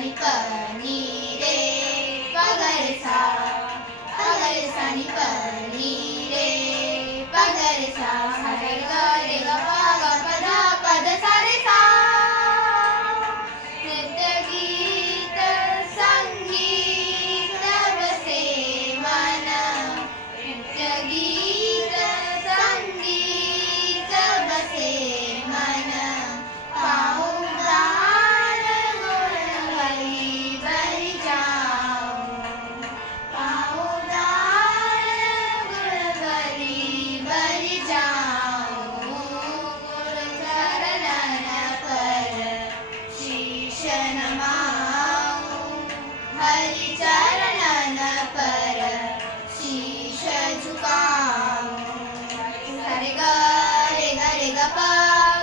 नि प नि रे प ग रे सा नि प नि रे प ग रे सा रे ग प प ध सा रे सा. नृत्य गीत संगीत बसे मन नृत्य गीत संगीत बसे मन पाहून दान गुण भरी भरी जाऊं पाहून दान गुण भरी भरी जाऊं गुरु चरणन पर शीश नमाऊं हरि चरणन पर शीश झुकाऊं. रे ग रे ग प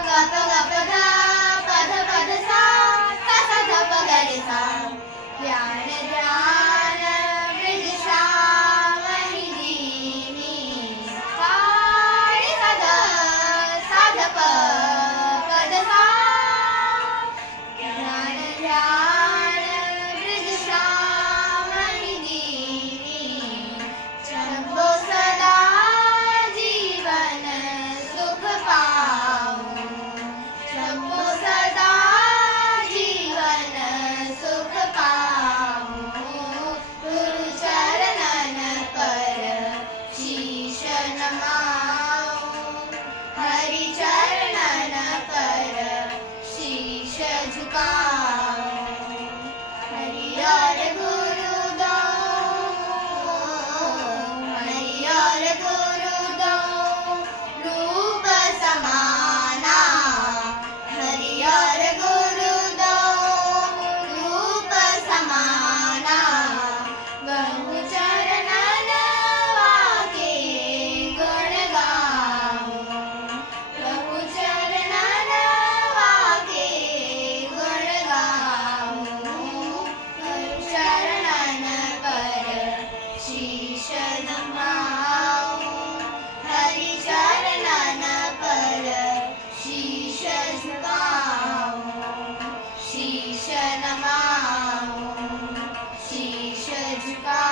ग ध प ध सा ध प ग रे सा. ध्यान ध्यान ब्रज श्यामहि दीनी सा रे सा ध प ध सा. ध्यान ध्यान ब्रज श्यामहि दीनी जपो सदा जीवन सुख पाऊं जपो सदा जीवन सुख पाऊं गुरु चरणन पर शीश नमाऊं हरि चरणन पर शीश झुकाऊं. हरि और गुरु दो हरि और गुरु दो रूप समाना हरि और गुरु दो रूप समाना बहु चरणन वाके गुण गाऊं बहु चरणन वाके गुण गाऊं गुरु चरणन पर शीश नमाऊं हरि चरणन पर शीश झुकाऊं शीश नमाऊं शीश झुकाऊं.